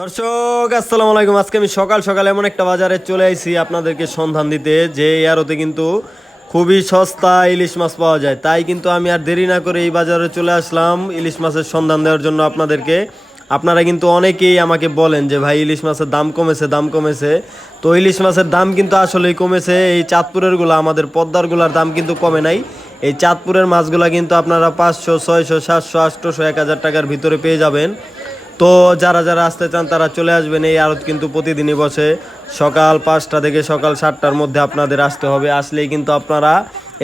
দর্শক, আসসালামু আলাইকুম। আজকে আমি সকাল সকাল এমন একটা বাজারে চলে আইছি আপনাদেরকে সন্ধান দিতে, যে এয়ারোতে কিন্তু খুবই সস্তা ইলিশ মাছ পাওয়া যায়। তাই কিন্তু আমি আর দেরি না করে এই বাজারে চলে আসলাম ইলিশ মাছের সন্ধান দেওয়ার জন্য আপনাদেরকে। আপনারা কিন্তু অনেকেই আমাকে বলেন যে, ভাই, ইলিশ মাছের দাম কমেছে দাম কমেছে। তো ইলিশ মাছের দাম কিন্তু আসলেই কমেছে। এই চাঁদপুরেরগুলো, আমাদের পদ্মারগুলার দাম কিন্তু কমে নাই। এই চাঁদপুরের মাছগুলা কিন্তু আপনারা পাঁচশো, ছয়শো, সাতশো আটশোশো এক হাজার টাকার ভিতরে পেয়ে যাবেন। তো যারা যারা আসতে চান, তারা চলে আসবেন। এই আড়ত কিন্তু প্রতিদিনই বসে। সকাল পাঁচটা থেকে সকাল সাতটার মধ্যে আপনাদের আসতে হবে। আসলেই কিন্তু আপনারা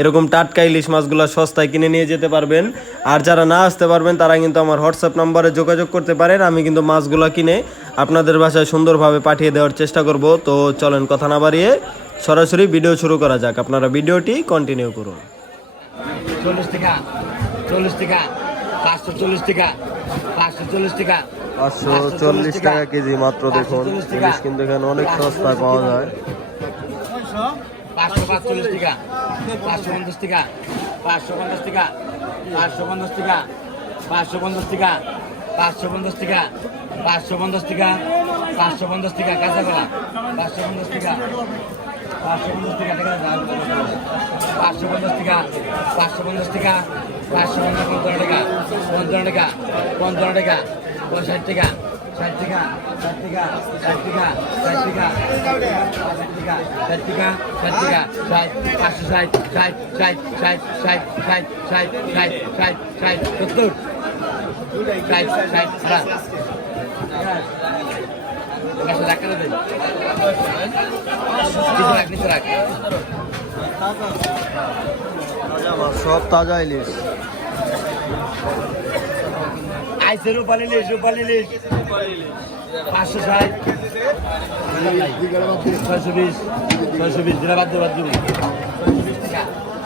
এরকম টাটকা ইলিশ মাছগুলো সস্তায় কিনে নিয়ে যেতে পারবেন। আর যারা না আসতে পারবেন, তারা কিন্তু আমার হোয়াটসঅ্যাপ নাম্বারে যোগাযোগ করতে পারেন। আমি কিন্তু মাছগুলো কিনে আপনাদের বাসায় সুন্দরভাবে পাঠিয়ে দেওয়ার চেষ্টা করব। তো চলেন কথা না বাড়িয়ে সরাসরি ভিডিও শুরু করা যাক। আপনারা ভিডিওটি কন্টিনিউ করুন। চল্লিশ টাকা চল্লিশ টাকা, পাঁচশো চল্লিশ টাকা, পাঁচশো চল্লিশ টাকা। পাঁচশো চল্লিশ টাকা কেজি মাত্র দেখুন ইলিশ কিন্তু এখানে অনেক সস্তায় পাওয়া যায় পাঁচশো পাঁচচল্লিশ টাকা পাঁচশো পঞ্চাশ টাকা পাঁচশো পঞ্চাশ টাকা পাঁচশো পঞ্চাশ টাকা পাঁচশো পঞ্চাশ টাকা পাঁচশো পঞ্চাশ টাকা পাঁচশো পঞ্চাশ টাকা পাঁচশো পঞ্চাশ টাকা পাঁচশো পঞ্চাশ টাকা পাঁচশো পঞ্চাশ টাকা পাঁচশো পঞ্চাশ টাকা পাঁচশো পঞ্চাশ টাকা পাঁচশো পঞ্চাশ টাকা পঁয়ষট্টি টাকা ষাট টাকা ষাট টাকা ষাট টাকা ষাট টাকা ষাট টাকা ষাট টাকা ষাট টাকা ষাট পাঁচশো ষাট ষাট ষাট ষাট ষাট ষাট ষাট ষাট ষাট ষাট ষাট ষাট ষাট সব তাজা ইলিশ আইসে রূপালি লিস রূপালি লিস পাঁচশো ষাট ছয়শো বিশ ছয়শো বিশ দিলে বাদ বাদ দিবি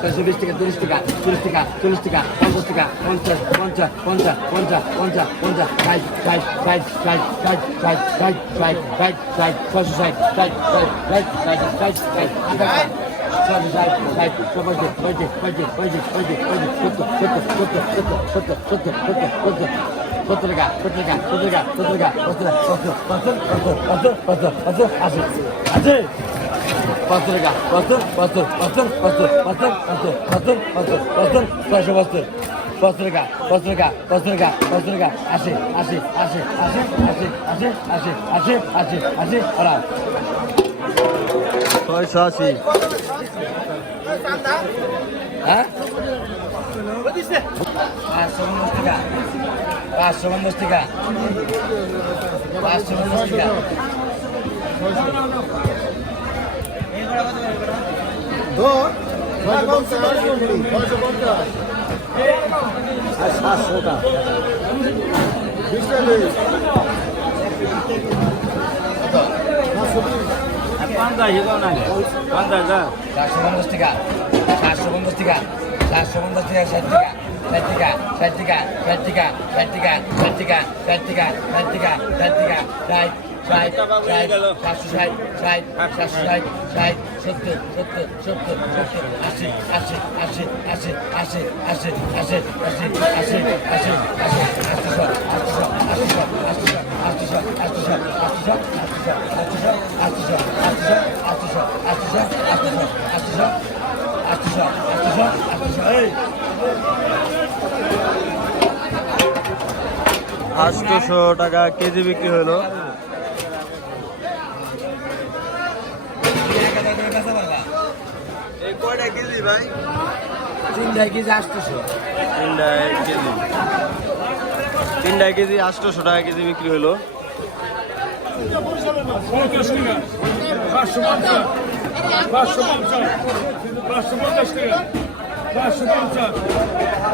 ছয়শো বিশ টাকা তিরিশ টাকা তিরিশ টাকা চল্লিশ টাকা পঞ্চাশ টাকা পঞ্চাশ পঞ্চাশ পঞ্চাশ পঞ্চাশ পঞ্চাশ পঞ্চাশ ষাট ষাট ষাট ষাট ষাট ষাট ষাট ষাট ষাট ষাট ছয়শো ষাট ষাট ষাট ষাট ষাট ষাট ষাট ষাট ষাট পঁয়ত্রিশ পঁয়ত্রিশ পঁয়ত্রিশ পঁয়ত্রিশ পঁয়ত্রিশ পঁয়ত্রিশ সত্তর সত্তর সত্তর সত্তর সত্তর সত্তর সত্তর সত্তর সত্তর ছয়শো। আশি হ্যাঁ? পাঁচশো পঞ্চাশ টাকা। পাঁচশো পঞ্চাশ টাকা। পাঁচশো পঞ্চাশ টাকা। সাতশো টাকা। বিশ টাকা। চারশো পঞ্চাশ টাকা চারশো পঞ্চাশ টাকা চারশো পঞ্চাশ টাকা ষাট টাকা ষাট টাকা ষাট টাকা ষাট টাকা ষাট টাকা ষাট টাকা ষাট টাকা ষাট টাকা ষাট ষাট ষাট ষাট সাতশো ষাট ষাট সাতশো ষাট ষাট সত্তর সত্তর সত্তর সত্তর আশি আশি আশি আশি আশি আশি আশি আশি আশি আশি আশি আটশো আটশো আটশো আটশো আটশো আটশো আটশো আটশো আটশোশো টাকা কেজি বিক্রি হলো। কয়টা কেজি ভাই? তিনটায় কেজি আটশোশো। তিনটায় কেজি। তিনটায় কেজি আটশোশো টাকা কেজি বিক্রি হলো। পঞ্চাশ টাকা। পাঁচশো পঞ্চাশ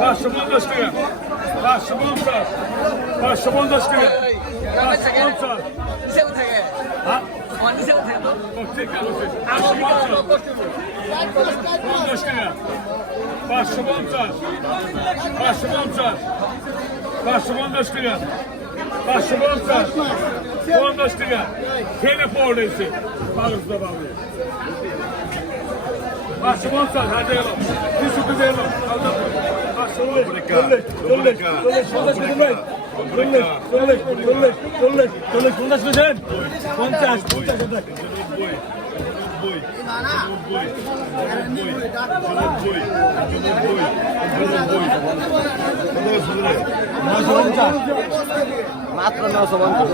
পাঁচশো Ha, Shubham sir. Ha, Shubham das ke. Ha, Shubham sir. Nise ko thake. Ha? Aman nise ko thake to. Thik ko thik. Ha, Shubham sir. Shubham das ke. Ha, Shubham sir. Ha, Shubham sir. Ha, Shubham das ke. Ha, Shubham sir. Shubham das ke. Kene porde ise. Bağız da bağlı. Ha, Shubham sir. Hadi yavrum. Bir su kızı yavrum. Allah'ım. পঞ্চাশ মাত্র নশো পঞ্চাশ।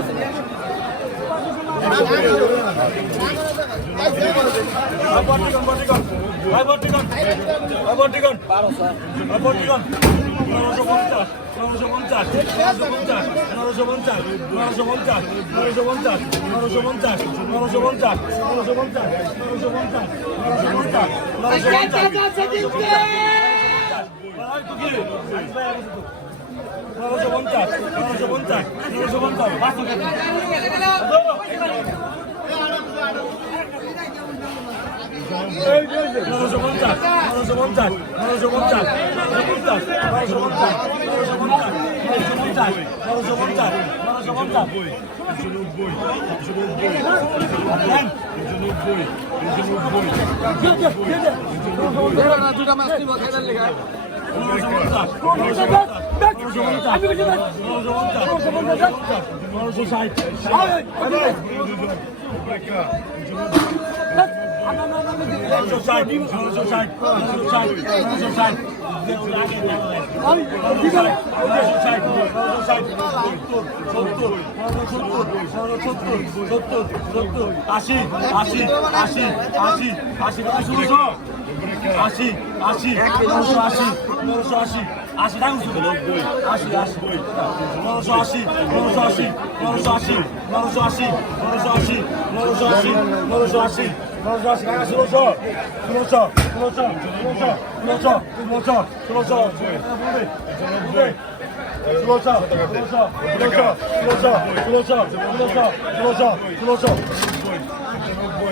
নশো পঞ্চাশ নশো পঞ্চাশ নশো পঞ্চাশ নশো পঞ্চাশ নশো পঞ্চাশ নশো পঞ্চাশ নশো পঞ্চাশ নশো পঞ্চাশ নশো পঞ্চাশ নশো পঞ্চাশ নশো পঞ্চাশ নশো পঞ্চাশ নশো পঞ্চাশ নশো পঞ্চাশ নশো পঞ্চাশ নশো পঞ্চাশ নশো পঞ্চাশ নশো পঞ্চাশ নশো পঞ্চাশ নশো পঞ্চাশ দুটা মাছ দিব খাইবার লেগে। আশি আশি আশি আশি আশি ষোলোশো আশি আশি নশো আশি নশো আশি আশি টাকা আশি আশি নশো আশি নশো আশি নশো আশি নশো আশি নশো আশি নশো আশি নশো আশি নশো আশি টাকা ষোলোশো ষোলোশো ষোলোশো ষোলোশো ষোলোশো ষোলোশো ষোলোশো ষোলোশো ষোলোশো ষোলোশো ষোলোশো ষোলোশো ষোলোশো ষোলোশো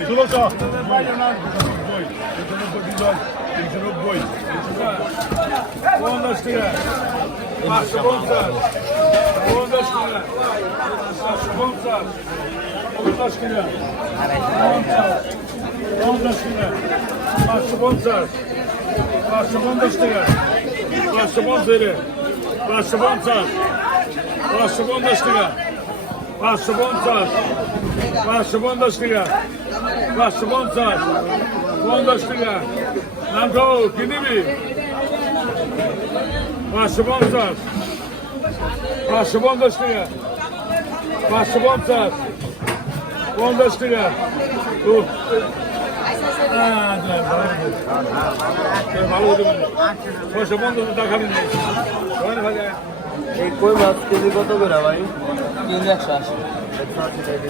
ষোলোশো পঞ্চাশ Marcha Gonçalves. Ondas Quinas. Marcha passa Ondas Quinas. Gonçalves. Ondas Quinas. Marcha Gonçalves. Marcha Ondas passa Marcha Gonçalves. Marcha Gonçalves. Marcha Ondas Quinas. Marcha Gonçalves. Marcha Ondas Quinas. Marcha Gonçalves. পঞ্চাশ টাকা। নাম তো কি নিবি? পাঁচশো পঞ্চাশ। পাঁচশো পঞ্চাশ টাকা। পাঁচশো পঞ্চাশ। পঞ্চাশ টাকা। ও ভালো ছয়শো পঞ্চাশ টাকা এই কই মাছ কেজি কত করে ভাই? তিনশো একশো আশি। একশো আশি টাকা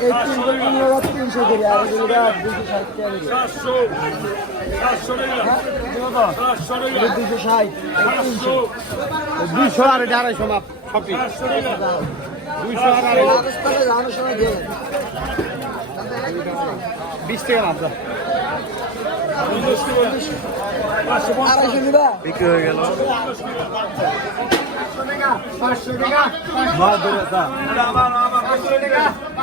ettiğinde bunu yarattığın şeydir yani. Böyle rahat bir şahit geldi. Buddhist şahit. দুইশো আর এটা আড়াইশো মাপ কপি দুইশো আর আড়াইশো বিশ টাকা মাপ দা বিক্রি হয়ে গেল পাঁচশো টাকা পাঁচশো টাকা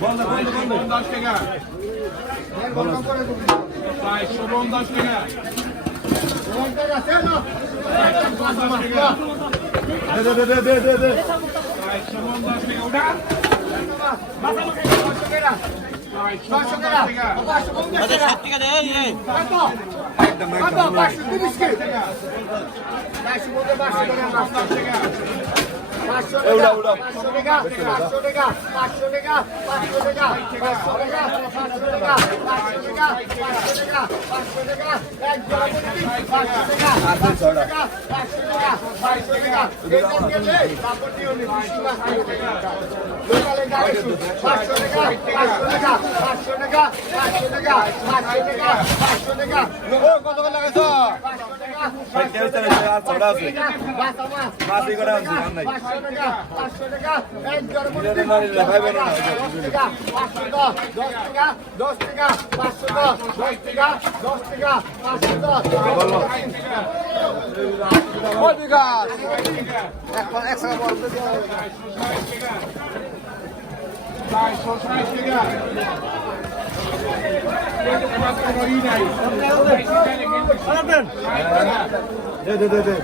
পঞ্চাশ টাকা পঞ্চাশ টাকা দে দে দে দে দে দে। পঞ্চাশ টাকা ওটা টাকা। দশ টাকা পাঁচশো দশ দশ টাকা। দশ টাকা পাঁচশো দশ দে দে দে